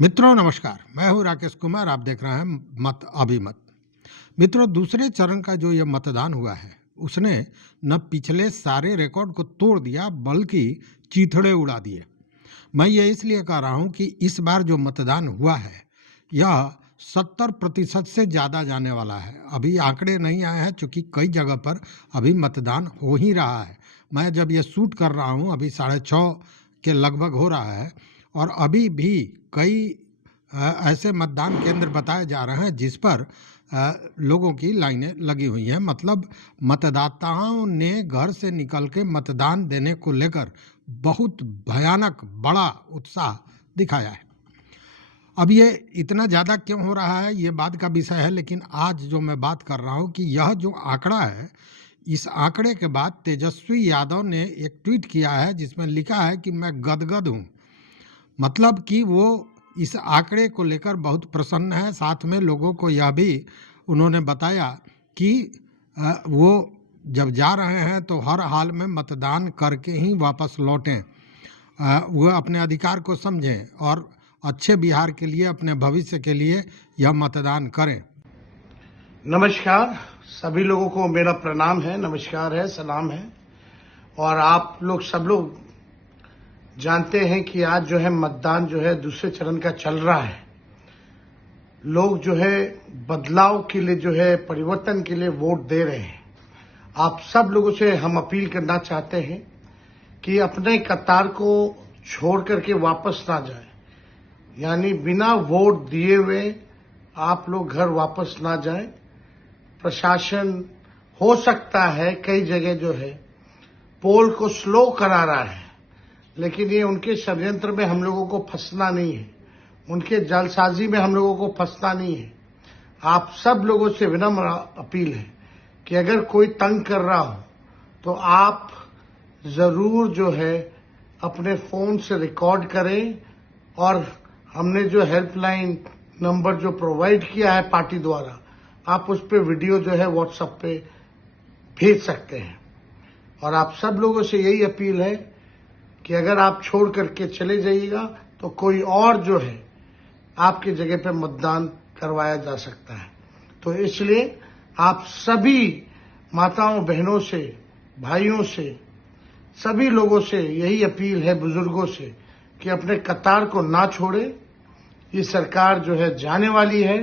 मित्रों नमस्कार, मैं हूं राकेश कुमार। आप देख रहे हैं मत अभिमत। मित्रों, दूसरे चरण का जो ये मतदान हुआ है उसने न पिछले सारे रिकॉर्ड को तोड़ दिया बल्कि चीथड़े उड़ा दिए। मैं ये इसलिए कह रहा हूं कि इस बार जो मतदान हुआ है यह 70% से ज़्यादा जाने वाला है। अभी आंकड़े नहीं आए हैं क्योंकि कई जगह पर अभी मतदान हो ही रहा है। मैं जब ये शूट कर रहा हूं अभी 6:30 के लगभग हो रहा है और अभी भी कई ऐसे मतदान केंद्र बताए जा रहे हैं जिस पर लोगों की लाइनें लगी हुई हैं। मतलब मतदाताओं ने घर से निकल के मतदान देने को लेकर बहुत भयानक बड़ा उत्साह दिखाया है। अब ये इतना ज़्यादा क्यों हो रहा है ये बात का विषय है, लेकिन आज जो मैं बात कर रहा हूँ कि यह जो आंकड़ा है, इस आंकड़े के बाद तेजस्वी यादव ने एक ट्वीट किया है जिसमें लिखा है कि मैं गदगद हूँ। मतलब कि वो इस आंकड़े को लेकर बहुत प्रसन्न है। साथ में लोगों को यह भी उन्होंने बताया कि वो जब जा रहे हैं तो हर हाल में मतदान करके ही वापस लौटें, वह अपने अधिकार को समझें और अच्छे बिहार के लिए, अपने भविष्य के लिए यह मतदान करें। नमस्कार, सभी लोगों को मेरा प्रणाम है, नमस्कार है, सलाम है। और आप लोग सब लोग जानते हैं कि आज जो है मतदान जो है दूसरे चरण का चल रहा है। लोग जो है बदलाव के लिए, जो है परिवर्तन के लिए वोट दे रहे हैं। आप सब लोगों से हम अपील करना चाहते हैं कि अपने कतार को छोड़ करके वापस ना जाए, यानी बिना वोट दिए हुए आप लोग घर वापस ना जाएं। प्रशासन हो सकता है कई जगह जो है पोल को स्लो करा रहा है, लेकिन ये उनके षड्यंत्र में हम लोगों को फंसना नहीं है, उनके जालसाजी में हम लोगों को फंसना नहीं है। आप सब लोगों से विनम्र अपील है कि अगर कोई तंग कर रहा हो तो आप जरूर जो है अपने फोन से रिकॉर्ड करें, और हमने जो हेल्पलाइन नंबर जो प्रोवाइड किया है पार्टी द्वारा, आप उस पर वीडियो जो है व्हाट्सएप पे भेज सकते हैं। और आप सब लोगों से यही अपील है कि अगर आप छोड़ करके चले जाइएगा तो कोई और जो है आपकी जगह पे मतदान करवाया जा सकता है। तो इसलिए आप सभी माताओं, बहनों से, भाइयों से, सभी लोगों से यही अपील है, बुजुर्गों से, कि अपने कतार को ना छोड़े। ये सरकार जो है जाने वाली है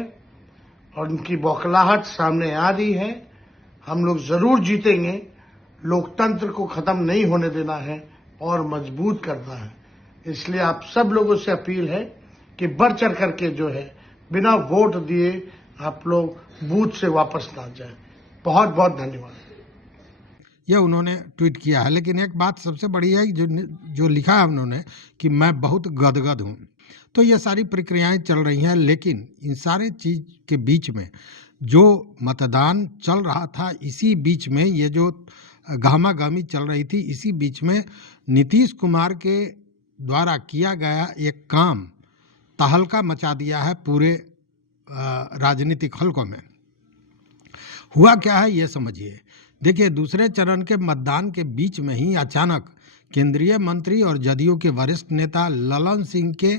और उनकी बौखलाहट सामने आ रही है। हम लोग जरूर जीतेंगे। लोकतंत्र को खत्म नहीं होने देना है और मजबूत करना है। इसलिए आप सब लोगों से अपील है कि बढ़ चढ़ करके जो है बिना वोट दिए आप लोग बूथ से वापस ना जाए। बहुत बहुत धन्यवाद। यह उन्होंने ट्वीट किया है, लेकिन एक बात सबसे बड़ी है जो लिखा है उन्होंने कि मैं बहुत गदगद हूँ। तो ये सारी प्रक्रियाएं चल रही हैं, लेकिन इन सारे चीज के बीच में जो मतदान चल रहा था, इसी बीच में ये जो गहमागहमी चल रही थी, इसी बीच में नीतीश कुमार के द्वारा किया गया एक काम तहलका मचा दिया है पूरे राजनीतिक हलकों में। हुआ क्या है ये समझिए। देखिए, दूसरे चरण के मतदान के बीच में ही अचानक केंद्रीय मंत्री और जदयू के वरिष्ठ नेता ललन सिंह के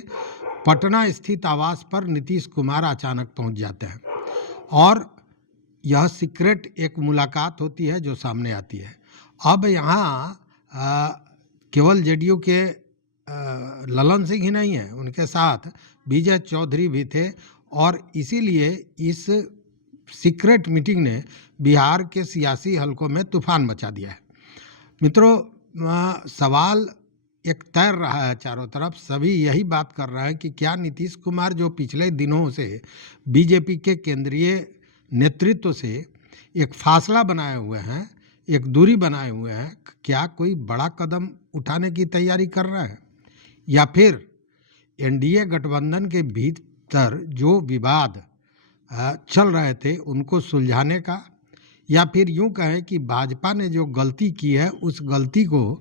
पटना स्थित आवास पर नीतीश कुमार अचानक पहुंच जाते हैं और यह सीक्रेट एक मुलाकात होती है जो सामने आती है। अब यहाँ केवल जेडीयू के ललन सिंह ही नहीं है, उनके साथ विजय चौधरी भी थे और इसीलिए इस सीक्रेट मीटिंग ने बिहार के सियासी हलकों में तूफान मचा दिया है। मित्रों, सवाल एक तैर रहा है चारों तरफ। सभी यही बात कर रहे हैं कि क्या नीतीश कुमार जो पिछले दिनों से बीजेपी के केंद्रीय नेतृत्व से एक फासला बनाए हुए हैं, एक दूरी बनाए हुए हैं, क्या कोई बड़ा कदम उठाने की तैयारी कर रहे हैं, या फिर एनडीए गठबंधन के भीतर जो विवाद चल रहे थे उनको सुलझाने का, या फिर यूं कहें कि भाजपा ने जो गलती की है उस गलती को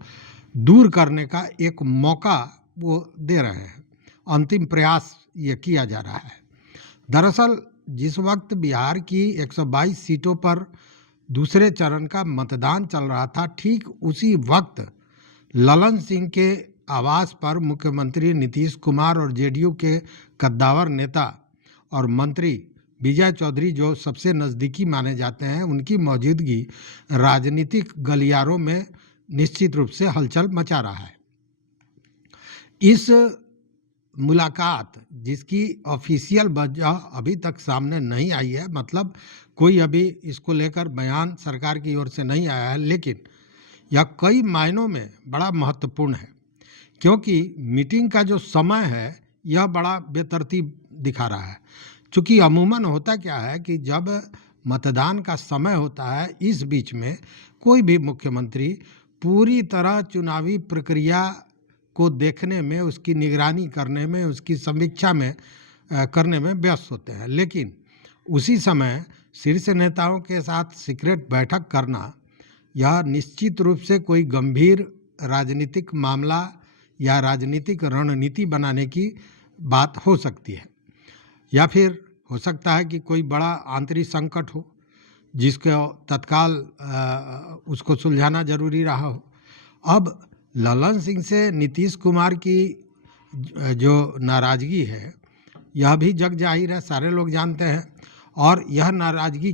दूर करने का एक मौका वो दे रहे हैं। अंतिम प्रयास ये किया जा रहा है। दरअसल जिस वक्त बिहार की 122 सीटों पर दूसरे चरण का मतदान चल रहा था, ठीक उसी वक्त ललन सिंह के आवास पर मुख्यमंत्री नीतीश कुमार और जेडीयू के कद्दावर नेता और मंत्री विजय चौधरी, जो सबसे नज़दीकी माने जाते हैं, उनकी मौजूदगी राजनीतिक गलियारों में निश्चित रूप से हलचल मचा रहा है। इस मुलाकात, जिसकी ऑफिशियल वजह अभी तक सामने नहीं आई है, मतलब कोई अभी इसको लेकर बयान सरकार की ओर से नहीं आया है, लेकिन यह कई मायनों में बड़ा महत्वपूर्ण है, क्योंकि मीटिंग का जो समय है यह बड़ा बेतरतीब दिखा रहा है। चूँकि अमूमन होता क्या है कि जब मतदान का समय होता है, इस बीच में कोई भी मुख्यमंत्री पूरी तरह चुनावी प्रक्रिया को देखने में, उसकी निगरानी करने में, उसकी समीक्षा में करने में व्यस्त होते हैं। लेकिन उसी समय शीर्ष नेताओं के साथ सीक्रेट बैठक करना, यह निश्चित रूप से कोई गंभीर राजनीतिक मामला या राजनीतिक रणनीति बनाने की बात हो सकती है, या फिर हो सकता है कि कोई बड़ा आंतरिक संकट हो जिसको तत्काल उसको सुलझाना जरूरी रहा हो। अब ललन सिंह से नीतीश कुमार की जो नाराज़गी है, यह भी जग जाहिर है, सारे लोग जानते हैं। और यह नाराज़गी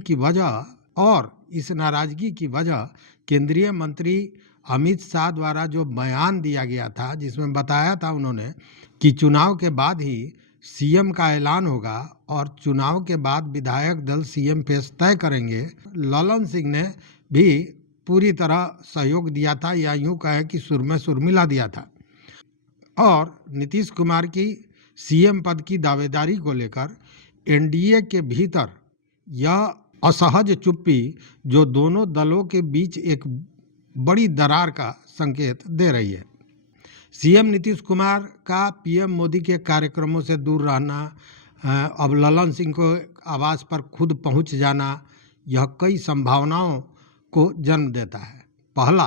की वजह केंद्रीय मंत्री अमित शाह द्वारा जो बयान दिया गया था, जिसमें बताया था उन्होंने कि चुनाव के बाद ही सीएम का ऐलान होगा और चुनाव के बाद विधायक दल सीएम फेस तय करेंगे। ललन सिंह ने भी पूरी तरह सहयोग दिया था, या यूँ कहें कि सुर में सुर मिला दिया था। और नीतीश कुमार की सीएम पद की दावेदारी को लेकर एनडीए के भीतर यह असहज चुप्पी, जो दोनों दलों के बीच एक बड़ी दरार का संकेत दे रही है। सीएम नीतीश कुमार का पीएम मोदी के कार्यक्रमों से दूर रहना, अब ललन सिंह को आवास पर खुद पहुंच जाना, यह कई संभावनाओं को जन्म देता है। पहला,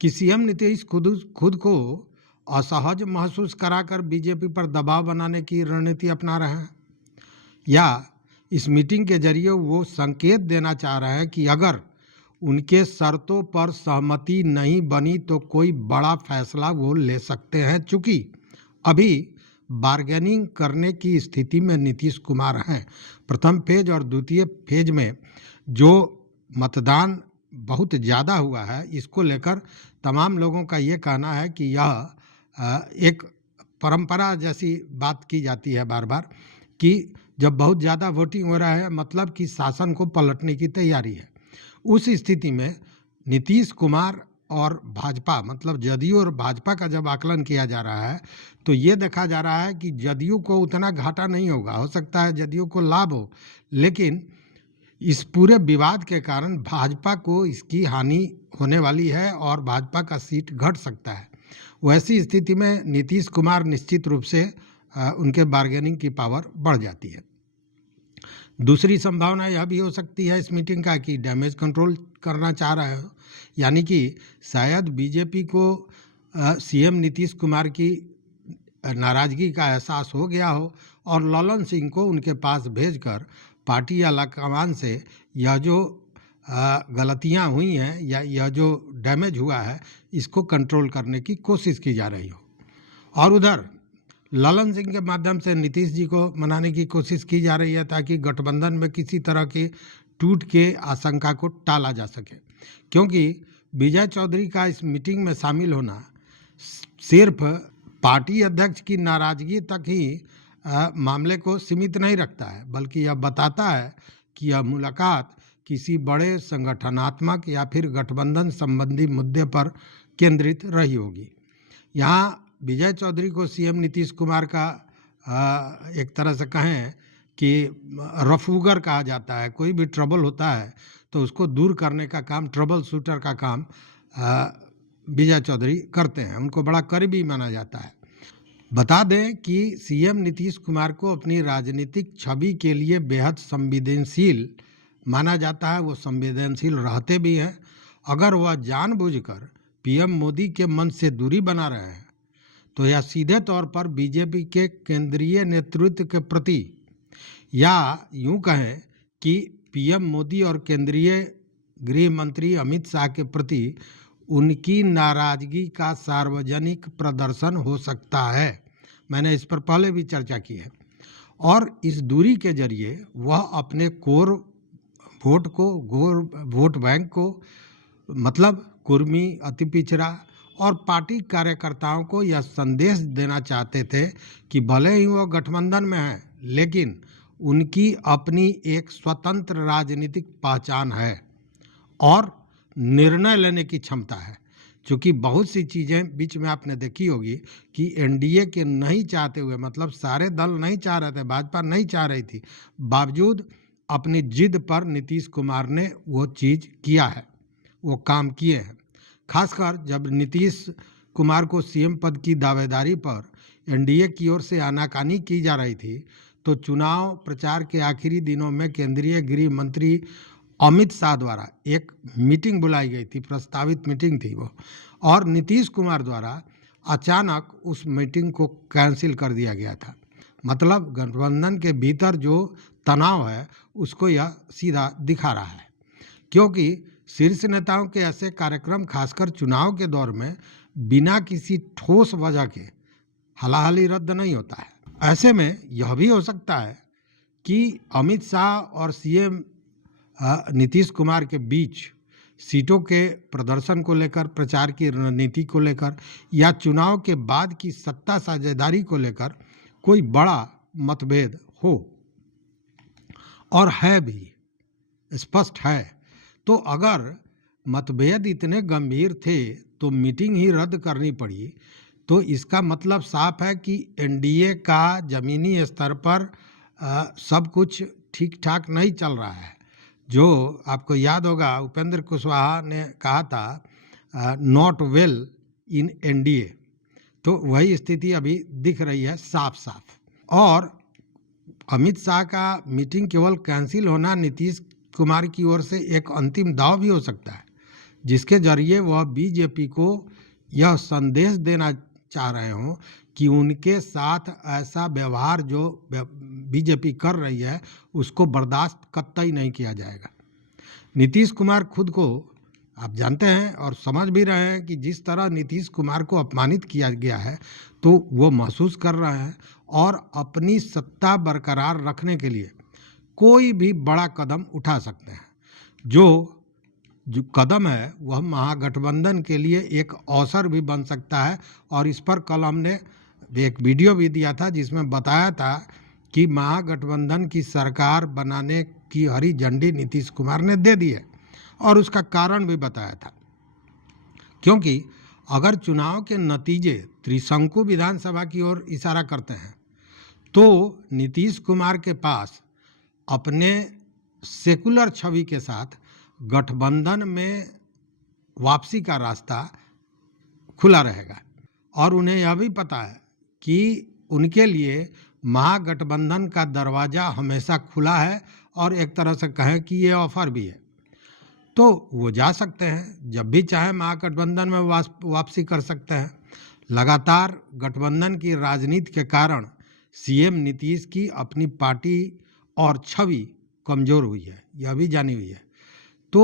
कि सीएम नीतीश खुद को असहज महसूस कराकर बीजेपी पर दबाव बनाने की रणनीति अपना रहे हैं, या इस मीटिंग के जरिए वो संकेत देना चाह रहे हैं कि अगर उनके शर्तों पर सहमति नहीं बनी तो कोई बड़ा फैसला वो ले सकते हैं, चूँकि अभी बार्गेनिंग करने की स्थिति में नीतीश कुमार हैं। प्रथम फेज और द्वितीय फेज में जो मतदान बहुत ज़्यादा हुआ है, इसको लेकर तमाम लोगों का ये कहना है कि यह एक परंपरा जैसी बात की जाती है बार बार, कि जब बहुत ज़्यादा वोटिंग हो रहा है, मतलब कि शासन को पलटने की तैयारी है। उस स्थिति में नीतीश कुमार और भाजपा, मतलब जदयू और भाजपा का जब आकलन किया जा रहा है, तो ये देखा जा रहा है कि जदयू को उतना घाटा नहीं होगा, हो सकता है जदयू को लाभ हो, लेकिन इस पूरे विवाद के कारण भाजपा को इसकी हानि होने वाली है और भाजपा का सीट घट सकता है। वैसी स्थिति में नीतीश कुमार निश्चित रूप से उनके बार्गेनिंग की पावर बढ़ जाती है। दूसरी संभावना यह भी हो सकती है इस मीटिंग का कि डैमेज कंट्रोल करना चाह रहे हो, यानी कि शायद बीजेपी को सीएम नीतीश कुमार की नाराज़गी का एहसास हो गया हो और ललन सिंह को उनके पास भेजकर पार्टी आलाकमान से यह जो गलतियां हुई हैं या यह जो डैमेज हुआ है, इसको कंट्रोल करने की कोशिश की जा रही हो। और उधर ललन सिंह के माध्यम से नीतीश जी को मनाने की कोशिश की जा रही है, ताकि गठबंधन में किसी तरह की टूट के आशंका को टाला जा सके, क्योंकि विजय चौधरी का इस मीटिंग में शामिल होना सिर्फ पार्टी अध्यक्ष की नाराज़गी तक ही मामले को सीमित नहीं रखता है, बल्कि यह बताता है कि यह मुलाकात किसी बड़े संगठनात्मक या फिर गठबंधन संबंधी मुद्दे पर केंद्रित रही होगी। यहाँ विजय चौधरी को सीएम नीतीश कुमार का एक तरह से कहें कि रफूगर कहा जाता है। कोई भी ट्रबल होता है तो उसको दूर करने का काम, ट्रबल शूटर का काम विजय चौधरी करते हैं, उनको बड़ा करीबी माना जाता है। बता दें कि सीएम नीतीश कुमार को अपनी राजनीतिक छवि के लिए बेहद संवेदनशील माना जाता है, वो संवेदनशील रहते भी हैं। अगर वह जानबूझकर पीएम मोदी के मन से दूरी बना रहे हैं तो यह सीधे तौर पर बीजेपी के केंद्रीय नेतृत्व के प्रति, या यूं कहें कि पीएम मोदी और केंद्रीय गृह मंत्री अमित शाह के प्रति उनकी नाराजगी का सार्वजनिक प्रदर्शन हो सकता है। मैंने इस पर पहले भी चर्चा की है। और इस दूरी के जरिए वह अपने कोर वोट बैंक को, मतलब कुर्मी, अति पिछड़ा और पार्टी कार्यकर्ताओं को यह संदेश देना चाहते थे कि भले ही वो गठबंधन में हैं, लेकिन उनकी अपनी एक स्वतंत्र राजनीतिक पहचान है और निर्णय लेने की क्षमता है। क्योंकि बहुत सी चीज़ें बीच में आपने देखी होगी कि एनडीए के नहीं चाहते हुए, मतलब सारे दल नहीं चाह रहे थे, भाजपा नहीं चाह रही थी, बावजूद अपनी जिद पर नीतीश कुमार ने वो चीज़ किया है, वो काम किए हैं। खासकर जब नीतीश कुमार को सीएम पद की दावेदारी पर एनडीए की ओर से आनाकानी की जा रही थी, तो चुनाव प्रचार के आखिरी दिनों में केंद्रीय गृह मंत्री अमित शाह द्वारा एक मीटिंग बुलाई गई थी, प्रस्तावित मीटिंग थी वो, और नीतीश कुमार द्वारा अचानक उस मीटिंग को कैंसिल कर दिया गया था। मतलब गठबंधन के भीतर जो तनाव है उसको यह सीधा दिखा रहा है, क्योंकि शीर्ष नेताओं के ऐसे कार्यक्रम खासकर चुनाव के दौर में बिना किसी ठोस वजह के हलाहली रद्द नहीं होता है। ऐसे में यह भी हो सकता है कि अमित शाह और सीएम नीतीश कुमार के बीच सीटों के प्रदर्शन को लेकर, प्रचार की रणनीति को लेकर या चुनाव के बाद की सत्ता साझेदारी को लेकर कोई बड़ा मतभेद हो, और है भी, स्पष्ट है। तो अगर मतभेद इतने गंभीर थे तो मीटिंग ही रद्द करनी पड़ी, तो इसका मतलब साफ है कि एनडीए का जमीनी स्तर पर सब कुछ ठीक ठाक नहीं चल रहा है। जो आपको याद होगा, उपेंद्र कुशवाहा ने कहा था नॉट वेल इन एनडीए, तो वही स्थिति अभी दिख रही है साफ साफ। और अमित शाह का मीटिंग केवल कैंसिल होना नीतीश कुमार की ओर से एक अंतिम दाव भी हो सकता है, जिसके जरिए वह बीजेपी को यह संदेश देना चाह रहे हों कि उनके साथ ऐसा व्यवहार जो बीजेपी कर रही है उसको बर्दाश्त कतई नहीं किया जाएगा। नीतीश कुमार खुद को, आप जानते हैं और समझ भी रहे हैं कि जिस तरह नीतीश कुमार को अपमानित किया गया है, तो वो महसूस कर रहे हैं और अपनी सत्ता बरकरार रखने के लिए कोई भी बड़ा कदम उठा सकते हैं। जो कदम है वह महागठबंधन के लिए एक अवसर भी बन सकता है, और इस पर कल हमने एक वीडियो भी दिया था जिसमें बताया था कि महागठबंधन की सरकार बनाने की हरी झंडी नीतीश कुमार ने दे दी है, और उसका कारण भी बताया था। क्योंकि अगर चुनाव के नतीजे त्रिशंकु विधानसभा की ओर इशारा करते हैं, तो नीतीश कुमार के पास अपने सेकुलर छवि के साथ गठबंधन में वापसी का रास्ता खुला रहेगा। और उन्हें यह भी पता है कि उनके लिए महागठबंधन का दरवाज़ा हमेशा खुला है, और एक तरह से कहें कि ये ऑफर भी है, तो वो जा सकते हैं, जब भी चाहे महागठबंधन में वापसी कर सकते हैं। लगातार गठबंधन की राजनीति के कारण सीएम नीतीश की अपनी पार्टी और छवि कमज़ोर हुई है, यह भी जानी हुई है। तो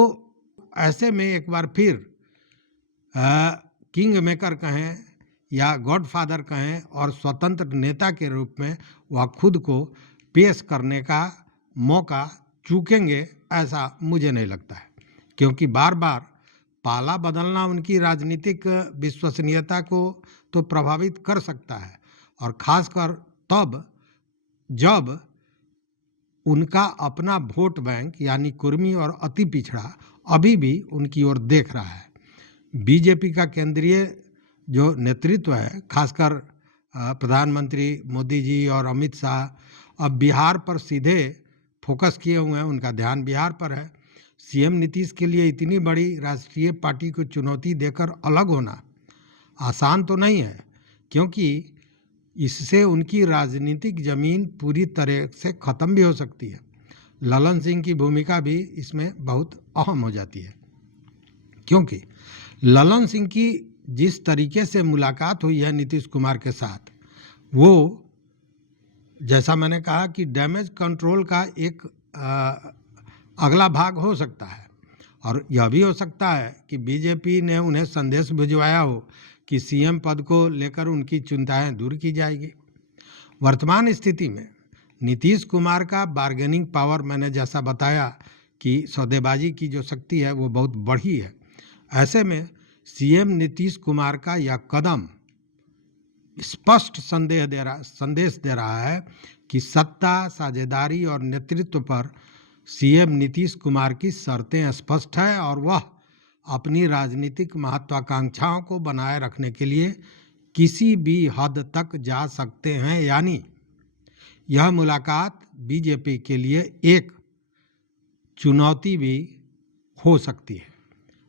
ऐसे में एक बार फिर किंग मेकर कहें या गॉडफादर कहें, और स्वतंत्र नेता के रूप में वह खुद को पेश करने का मौका चूकेंगे, ऐसा मुझे नहीं लगता है। क्योंकि बार बार पाला बदलना उनकी राजनीतिक विश्वसनीयता को तो प्रभावित कर सकता है, और ख़ासकर तब जब उनका अपना वोट बैंक यानी कुर्मी और अति पिछड़ा अभी भी उनकी ओर देख रहा है। बीजेपी का केंद्रीय जो नेतृत्व है, खासकर प्रधानमंत्री मोदी जी और अमित शाह, अब बिहार पर सीधे फोकस किए हुए हैं, उनका ध्यान बिहार पर है। सीएम नीतीश के लिए इतनी बड़ी राष्ट्रीय पार्टी को चुनौती देकर अलग होना आसान तो नहीं है, क्योंकि इससे उनकी राजनीतिक जमीन पूरी तरह से ख़त्म भी हो सकती है। ललन सिंह की भूमिका भी इसमें बहुत अहम हो जाती है, क्योंकि ललन सिंह की जिस तरीके से मुलाकात हुई है नीतीश कुमार के साथ, वो जैसा मैंने कहा कि डैमेज कंट्रोल का एक अगला भाग हो सकता है। और यह भी हो सकता है कि बीजेपी ने उन्हें संदेश भिजवाया हो कि सीएम पद को लेकर उनकी चिंताएं दूर की जाएगी। वर्तमान स्थिति में नीतीश कुमार का बार्गेनिंग पावर, मैंने जैसा बताया कि सौदेबाजी की जो शक्ति है वो बहुत बढ़ी है। ऐसे में सीएम नीतीश कुमार का यह कदम स्पष्ट संदेश दे रहा है कि सत्ता, साझेदारी और नेतृत्व पर सीएम नीतीश कुमार की शर्तें स्पष्ट है और वह अपनी राजनीतिक महत्वाकांक्षाओं को बनाए रखने के लिए किसी भी हद तक जा सकते हैं। यानी यह मुलाकात बीजेपी के लिए एक चुनौती भी हो सकती है,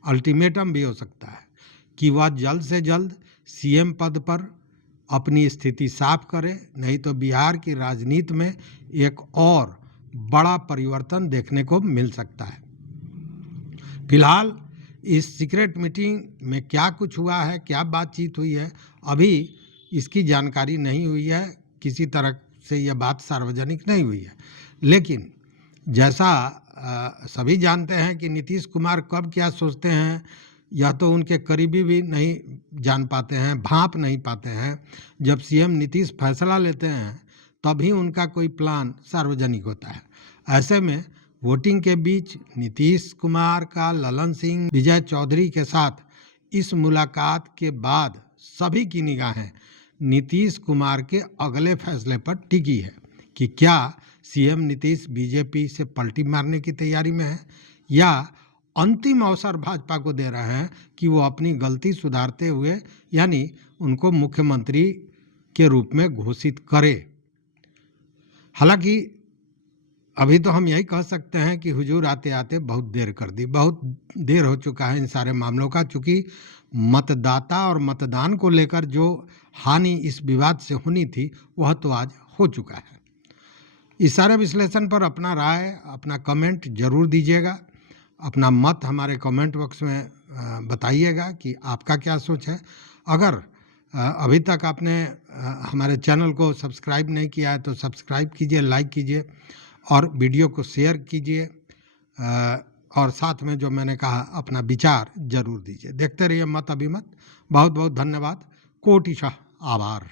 अल्टीमेटम भी हो सकता है कि वह जल्द से जल्द सीएम पद पर अपनी स्थिति साफ करे, नहीं तो बिहार की राजनीति में एक और बड़ा परिवर्तन देखने को मिल सकता है। फिलहाल इस सीक्रेट मीटिंग में क्या कुछ हुआ है, क्या बातचीत हुई है, अभी इसकी जानकारी नहीं हुई है। किसी तरह से यह बात सार्वजनिक नहीं हुई है। लेकिन जैसा सभी जानते हैं कि नीतीश कुमार कब क्या सोचते हैं यह तो उनके करीबी भी नहीं जान पाते हैं, भांप नहीं पाते हैं। जब सीएम नीतीश फैसला लेते हैं तभी उनका कोई प्लान सार्वजनिक होता है। ऐसे में वोटिंग के बीच नीतीश कुमार का ललन सिंह, विजय चौधरी के साथ इस मुलाकात के बाद सभी की निगाहें नीतीश कुमार के अगले फैसले पर टिकी है कि क्या सीएम नीतीश बीजेपी से पलटी मारने की तैयारी में है या अंतिम अवसर भाजपा को दे रहे हैं कि वो अपनी गलती सुधारते हुए यानी उनको मुख्यमंत्री के रूप में घोषित करे। हालांकि अभी तो हम यही कह सकते हैं कि हुजूर आते आते बहुत देर कर दी, बहुत देर हो चुका है इन सारे मामलों का। चूँकि मतदाता और मतदान को लेकर जो हानि इस विवाद से होनी थी वह तो आज हो चुका है। इस सारे विश्लेषण पर अपना राय, अपना कमेंट जरूर दीजिएगा, अपना मत हमारे कमेंट बॉक्स में बताइएगा कि आपका क्या सोच है। अगर अभी तक आपने हमारे चैनल को सब्सक्राइब नहीं किया है तो सब्सक्राइब कीजिए, लाइक कीजिए और वीडियो को शेयर कीजिए और साथ में जो मैंने कहा अपना विचार जरूर दीजिए। देखते रहिए मत अभिमत। बहुत बहुत धन्यवाद, कोटिशः आभार।